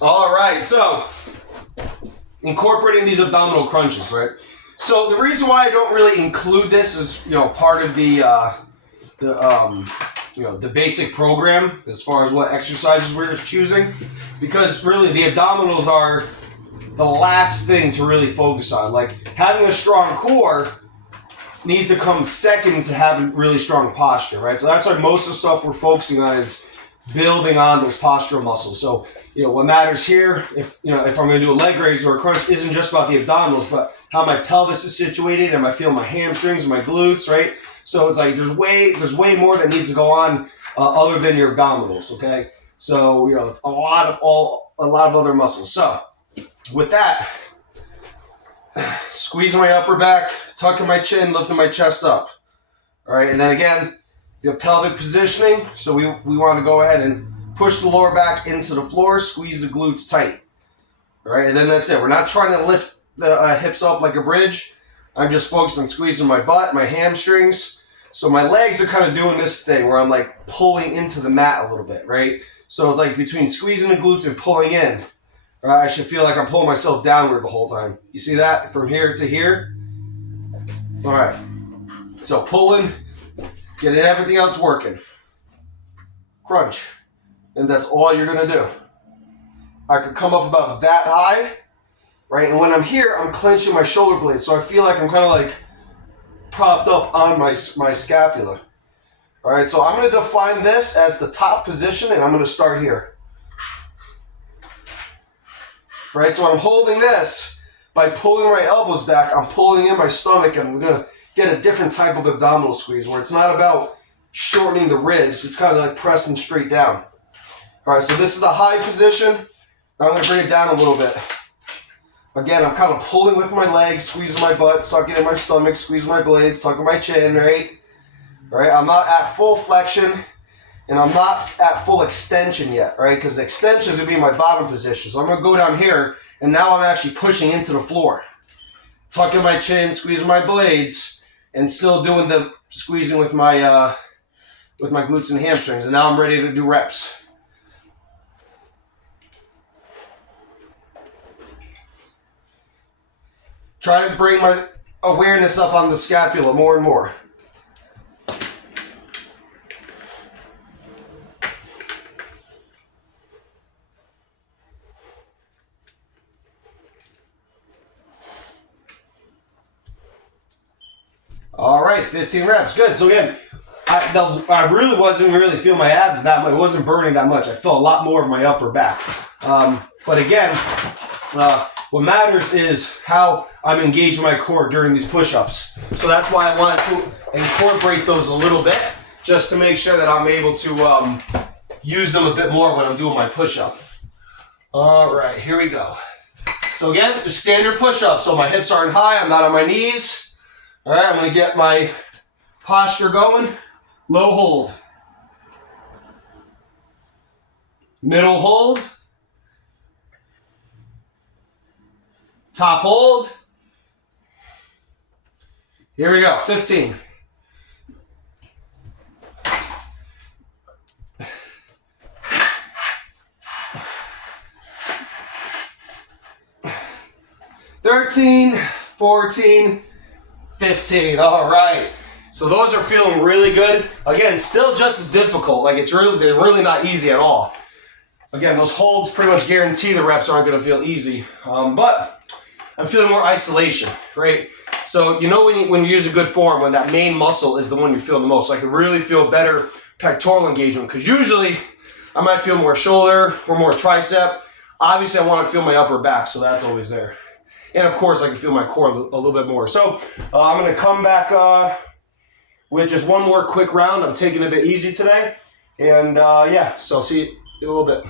All right, so incorporating these abdominal crunches, right? So the reason why I don't really include this as part of the basic program as far as what exercises we're choosing, because really the abdominals are the last thing to really focus on. Like having a strong core needs to come second to having really strong posture, right? So that's why most of the stuff we're focusing on is building on those postural muscles. So, what matters here, if I'm going to do a leg raise or a crunch, isn't just about the abdominals, but how my pelvis is situated. Am I feeling my hamstrings, my glutes, right? So it's like there's way more that needs to go on other than your abdominals. Okay, so it's a lot of other muscles. So with that, squeezing my upper back, tucking my chin, lifting my chest up. All right, and then again, the pelvic positioning. So we want to go ahead and push the lower back into the floor, squeeze the glutes tight. All right, and then that's it. We're not trying to lift the hips up like a bridge. I'm just focused on squeezing my butt, my hamstrings. So my legs are kind of doing this thing where I'm like pulling into the mat a little bit, right? So it's like between squeezing the glutes and pulling in. I should feel like I'm pulling myself downward the whole time. You see that? From here to here. All right. So pulling, getting everything else working. Crunch. And that's all you're going to do. I could come up about that high, right? And when I'm here, I'm clenching my shoulder blades. So I feel like I'm kind of like propped up on my scapula. All right, so I'm going to define this as the top position, and I'm going to start here. Right, so I'm holding this by pulling my elbows back. I'm pulling in my stomach, and we're going to get a different type of abdominal squeeze where it's not about shortening the ribs. It's kind of like pressing straight down. All right, so this is the high position. Now I'm going to bring it down a little bit. Again, I'm kind of pulling with my legs, squeezing my butt, sucking in my stomach, squeezing my blades, tucking my chin, right? All right, I'm not at full flexion, and I'm not at full extension yet, right? Because extension is going to be my bottom position. So I'm going to go down here, and now I'm actually pushing into the floor. Tucking my chin, squeezing my blades, and still doing the squeezing with my glutes and hamstrings. And now I'm ready to do reps. Try to bring my awareness up on the scapula more and more. All right, 15 reps. Good. So again, I really wasn't feeling my abs that much. It wasn't burning that much. I felt a lot more of my upper back. But again, what matters is how I'm engaging my core during these push-ups. So that's why I wanted to incorporate those a little bit, just to make sure that I'm able to use them a bit more when I'm doing my push-up. All right, here we go. So again, just standard push-ups. So my hips aren't high. I'm not on my knees. All right, I'm going to get my posture going. Low hold. Middle hold. Top hold. Here we go, 15. $13, $14, $15. All right. So those are feeling really good. Again, still just as difficult. Like they're really not easy at all. Again, those holds pretty much guarantee the reps aren't going to feel easy. But I'm feeling more isolation, right? So when you use a good form, when that main muscle is the one you're feeling the most. So I can really feel better pectoral engagement, because usually I might feel more shoulder or more tricep. Obviously, I want to feel my upper back, so that's always there. And of course, I can feel my core a little bit more. So I'm going to come back with just one more quick round. I'm taking it a bit easy today. And so see you in a little bit.